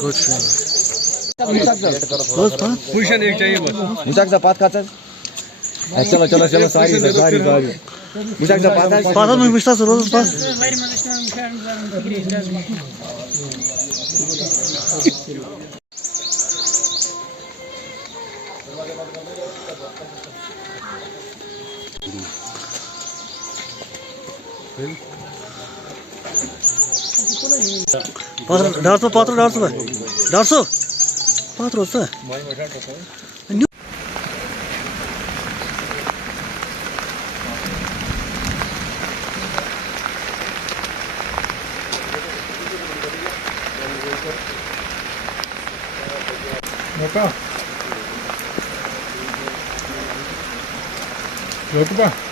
Good position एक चाहिए बस। मुझाक सा पात खाचा चलो चलो चलो सारी सारी सारी मुझाक सा पात में मिस्ता रोज पास डार्सो पात्र डार्सो डार्सो पात्र होता है Look,